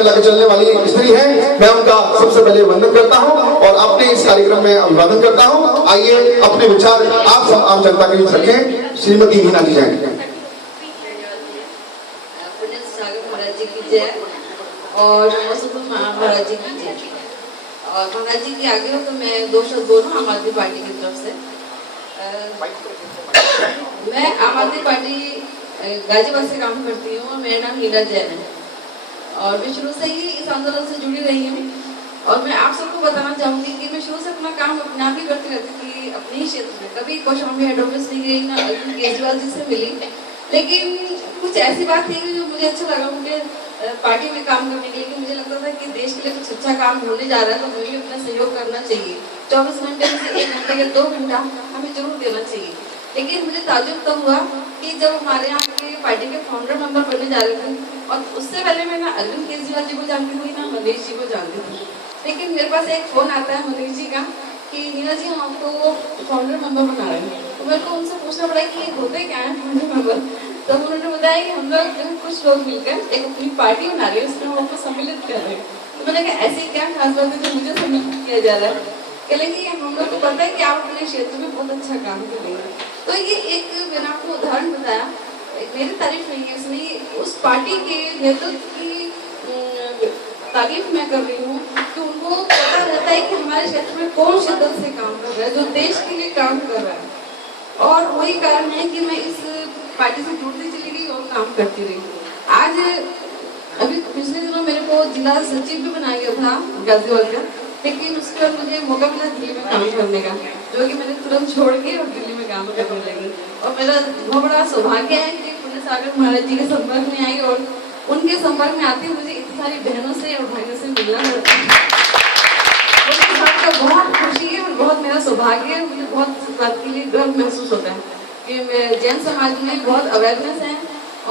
में लाके चलने वाली स्त्री हैं, मैं उनका सबसे पहले वंदन करता हूं और अपने इस कार्यक्रम में अभिवादन करता हूं। आइए अपने विचार आप सब आम जनता के बीच रखें। श्रीमती मीना जी जैन। और महाराज जी की जय। और महाराज जी के आगे हो तो मैं 2 शब्द बोलूं आम आदमी पार्टी की तरफ से। मैं आम आदमी पार्टी गाजीपुर से काम करती हूँ और मेरा नाम मीना जैन है और मैं शुरू से ही इस आंदोलन से जुड़ी रही हूँ। और मैं आप सबको बताना चाहूँगी कि मैं शुरू से अपना काम अपने आप ही करती रहती थी अपने ही क्षेत्र में। कभी कौशाम्बी हेड ऑफिस नहीं गई, ना अरविंद केजरीवाल जी से मिली, लेकिन कुछ ऐसी बात थी जो मुझे अच्छा लगा मुझे पार्टी में काम करने के लिए, कि मुझे लगता था कि देश के लिए कुछ अच्छा काम होने जा रहा है तो मुझे अपना सहयोग करना चाहिए। 24 घंटे में से 1 घंटे या 2 घंटा हमें जरूर देना चाहिए। लेकिन मुझे ताज्जुब तब हुआ कि जब हमारे यहाँ के पार्टी के फाउंडर मेंबर बनने जा रहे थे और उससे पहले मैं ना अरविंद केजरीवाल जी को जानती थी ना मनीष जी को जानती थी, लेकिन मेरे पास एक फोन आता है मनीष जी का कि मीना जी हम आपको फाउंडर मेंबर बना रहे हैं। तो मेरे को उनसे पूछना पड़ा कि ये होते क्या है फाउंडर मेंबर। तो उन्होंने बताया कि हम लोग कुछ लोग मिलकर एक अपनी पार्टी बना रहे हैं, उसमें हम आपको सम्मिलित कर रहे हैं। तो मैंने कहा ऐसी क्या खास बात है जो मुझे सम्मिलित किया जा रहा है। कहेंगे हम लोग को पता है कि आप अपने क्षेत्र में बहुत अच्छा काम करेंगे। तो ये एक मैंने आपको उदाहरण बताया, मेरी तारीफ नहीं है इसमें, उस पार्टी के नेतृत्व की तारीफ मैं कर रही हूँ कि उनको पता रहता है कि हमारे क्षेत्र में कौन शिद्दत से काम कर रहा है, जो देश के लिए काम कर रहा है। और वही कारण है कि मैं इस पार्टी से जुड़ती चली गई और काम करती रही। आज अभी पिछले दिनों मेरे को जिला सचिव भी बनाया गया था गाजीपुर का, लेकिन उसके बाद मुझे मौका मिला दिल्ली में काम करने का, जो कि मैंने तुरंत छोड़ के और दिल्ली में काम करने लगी। और मेरा बहुत बड़ा सौभाग्य है कि पुण्य सागर महाराज जी के संपर्क में आई और उनके संपर्क में आते मुझे इतनी सारी बहनों से और भाइयों से मिलना पड़ता है। उसके बात का बहुत खुशी है और बहुत मेरा सौभाग्य है। मुझे बहुत इस बात के लिए गर्व महसूस होता है कि मेरे जैन समाज में बहुत अवेयरनेस है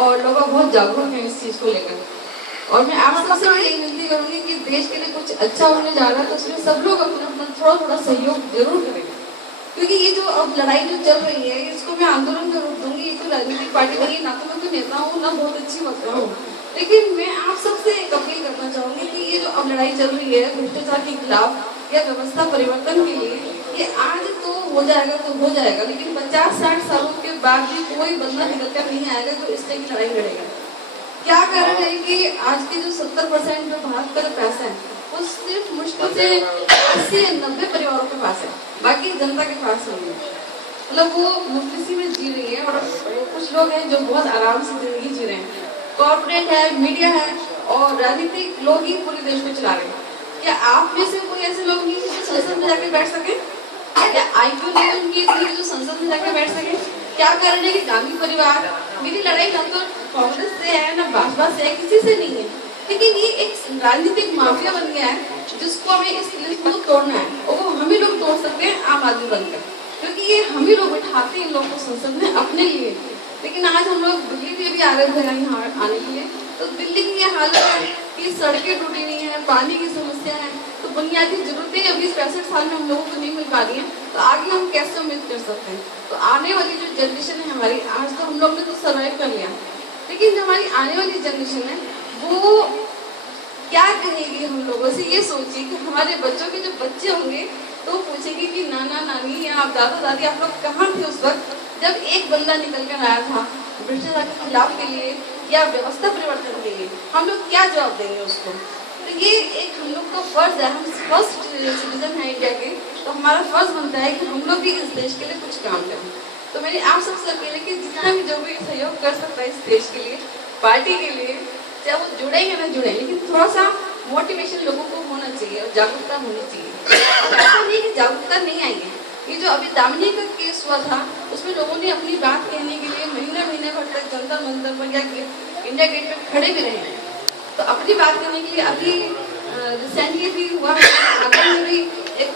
और लोग बहुत जागरूक हैं इस चीज़ को लेकर। और मैं आप सबसे यही विनती करूंगी कि देश के लिए कुछ अच्छा होने जा रहा है तो उसमें सब लोग अपना थोड़ा सहयोग जरूर करेंगे, क्योंकि ये जो अब लड़ाई जो चल रही है इसको मैं आंदोलन का रूप दूंगी। ये जो राजनीतिक पार्टी बनी है, ना तो मैं कोई नेता हूँ ना बहुत अच्छी वक्ता हूँ, लेकिन मैं आप सबसे एक अपील करना चाहूंगी कि ये जो अब लड़ाई चल रही है भ्रष्टाचार के खिलाफ या व्यवस्था परिवर्तन के लिए, ये आज तो हो जाएगा तो हो जाएगा, लेकिन 50-60 सालों के बाद भी कोई बंदा निकल कर नहीं आएगा जो इस तरह की लड़ाई लड़ेगा। क्या कारण है कि आज के जो 70% जो भारत का पैसा है वो सिर्फ मुश्किल से 80-90 परिवारों के पास है, बाकी जनता के पास नहीं है। मतलब वो मुफ्लिसी में जी रही है और कुछ लोग हैं जो बहुत आराम से जिंदगी जी रहे हैं। कॉर्पोरेट है, मीडिया है और राजनीतिक लोग ही पूरे देश को चला रहे हैं। क्या आप में से कोई ऐसे लोग नहीं जो संसद में जाकर बैठ सके? क्या IQ नहीं उनकी इतनी जो संसद में जाकर बैठ सके? क्या कारण है कि गांधी परिवार, मेरी लड़ाई ना तो कांग्रेस से है ना भाजपा से है, किसी से नहीं है, लेकिन ये एक राजनीतिक माफिया बन गया है जिसको हमें इस लिस्ट को तोड़ना है और वो हम ही लोग तोड़ सकते हैं आम आदमी बनकर, क्योंकि ये हम ही लोग बिठाते हैं इन लोगों को संसद में अपने लिए। लेकिन आज हम लोग दिल्ली में भी आ गए थे यहाँ आने के लिए, तो दिल्ली की ये हालत है कि सड़कें टूटी नहीं है, पानी की समस्या है, तो बुनियादी जरूरतें अभी 65 साल में हम लोगों को नहीं मिल पा रही हैं, तो आगे हम कैसे उम्मीद कर सकते हैं? तो आने वाली जो जनरेशन है हमारी, आज तो हम लोग ने तो सर्वाइव कर लिया, लेकिन जो हमारी आने वाली जनरेशन है वो क्या कहेगी हम लोगों से? ये सोचिए कि हमारे बच्चों के जो बच्चे होंगे तो वो पूछेंगे कि नाना नानी या आप दादा दादी आप लोग कहाँ थे उस वक्त जब एक बंदा निकल कर आया था भ्रष्टाचार के खिलाफ के लिए या व्यवस्था परिवर्तन के लिए? हम लोग क्या जवाब देंगे उसको? तो ये एक हम लोग का फर्ज है, हम फर्स्ट सिटीजन है इंडिया के, तो हमारा फर्ज बनता है कि हम लोग भी इस देश के लिए कुछ काम करें। तो मेरी आप सबसे अपील है कि जितना भी जो भी सहयोग कर सकता है इस देश के लिए, पार्टी के लिए, चाहे वो जुड़े या ना जुड़े, लेकिन थोड़ा सा मोटिवेशन लोगों को होना चाहिए और जागरूकता होनी चाहिए। ऐसा नहीं कि जागरूकता नहीं आएगी। ये जो अभी दामिनी का केस हुआ था उसमें लोगों ने अपनी बात कहने के लिए महीने भर तक जंतर मंतर पर या इंडिया गेट पर खड़े भी रहे, तो अपनी बात करने के लिए अभी रिसेंटली भी हुआ आगरा में भी एक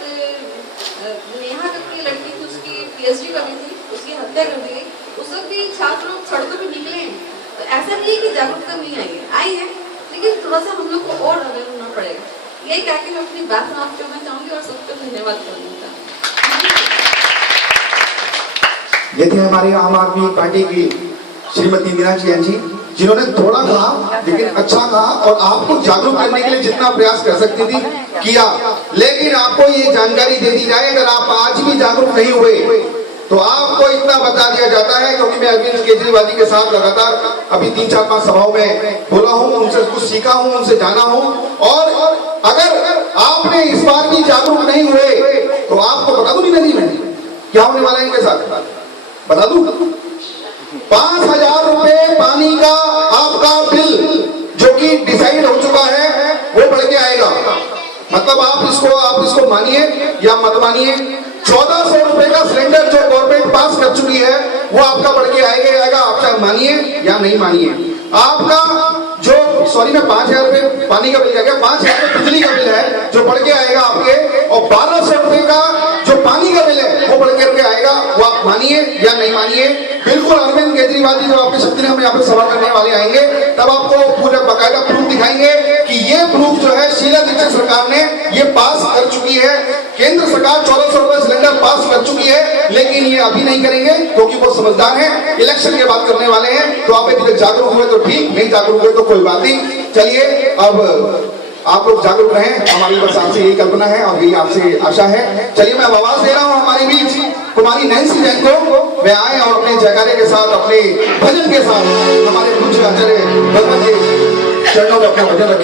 नेहा करके लड़की थी, उसकी PhD कर रही थी, उसकी हत्या कर दी गई। उस वक्त भी छात्र लोग सड़कों पर निकले हैं, तो ऐसा नहीं है कि जागरूकता नहीं आई है, लेकिन थोड़ा सा हम लोग को और अवेयर होना पड़ेगा। यही कह के मैं अपनी बात समाप्त करना चाहूँगी और सबको धन्यवाद करूँगा। ये थे हमारी आम आदमी पार्टी की श्रीमती मीना जैन जी। जिन्होंने थोड़ा कहा लेकिन अच्छा कहा और आपको जागरूक करने के लिए जितना प्रयास कर सकती थी किया। लेकिन आपको ये जानकारी दे दी जाए, अगर आप आज भी जागरूक नहीं हुए तो आपको इतना बता दिया जाता है, क्योंकि मैं अरविंद केजरीवाल जी के साथ लगातार अभी 3-4-5 सभाओं में बोला हूं, उनसे कुछ सीखा हूं, उनसे जाना हूं। और अगर आपने इस बार भी जागरूक नहीं हुए तो आपको बता दूं नदी में क्या होने वाला है इनके साथ, बता दूं 5,000 रुपए पानी का आपका बिल जो कि डिसाइड हो चुका है वो बढ़ के आएगा। मतलब आप इसको मानिए या मत मानिए, 1400 रुपए का सिलेंडर जो गवर्नमेंट पास कर चुकी है वो आपका बढ़ के आएगा। आप चाहे मानिए या नहीं मानिए। आपका जो मैं 5,000 रुपए पानी का बिल कह 5,000 रुपए बिजली का बिल है जो बढ़ के आएगा आपके, और 1,200 रुपए का जो पानी का बिल है वो बढ़ के आएगा। वो आप मानिए या नहीं मानिए, बिल्कुल अरविंद केजरीवाल जी जब आपके शक्ति ने हम यहाँ पे सभा करने वाले आएंगे तब आपको पूरा बकायदा प्रूफ दिखाएंगे कि ये प्रूफ जो है शीला दीक्षित सरकार ने ये पास कर चुकी है। केंद्र सरकार 1,400 रुपए सिलेंडर पास कर चुकी है, लेकिन ये अभी नहीं करेंगे क्योंकि वो समझदार हैं, इलेक्शन के बाद करने वाले हैं। तो आप यदि जागरूक हुए तो ठीक, नहीं जागरूक हुए तो कोई बात नहीं। चलिए अब आप लोग जागरूक रहें, हमारी बस आपसे यही कल्पना है और यही आपसे आशा है। चलिए मैं अब आवाज दे रहा हूं हमारे बीच कुमारी नैन्सी जैन को, वे आए और अपने जयकारे के साथ, अपने भजन के साथ हमारे पूज्य आचार्य भगवान के चरणों में अपना भजन रखें।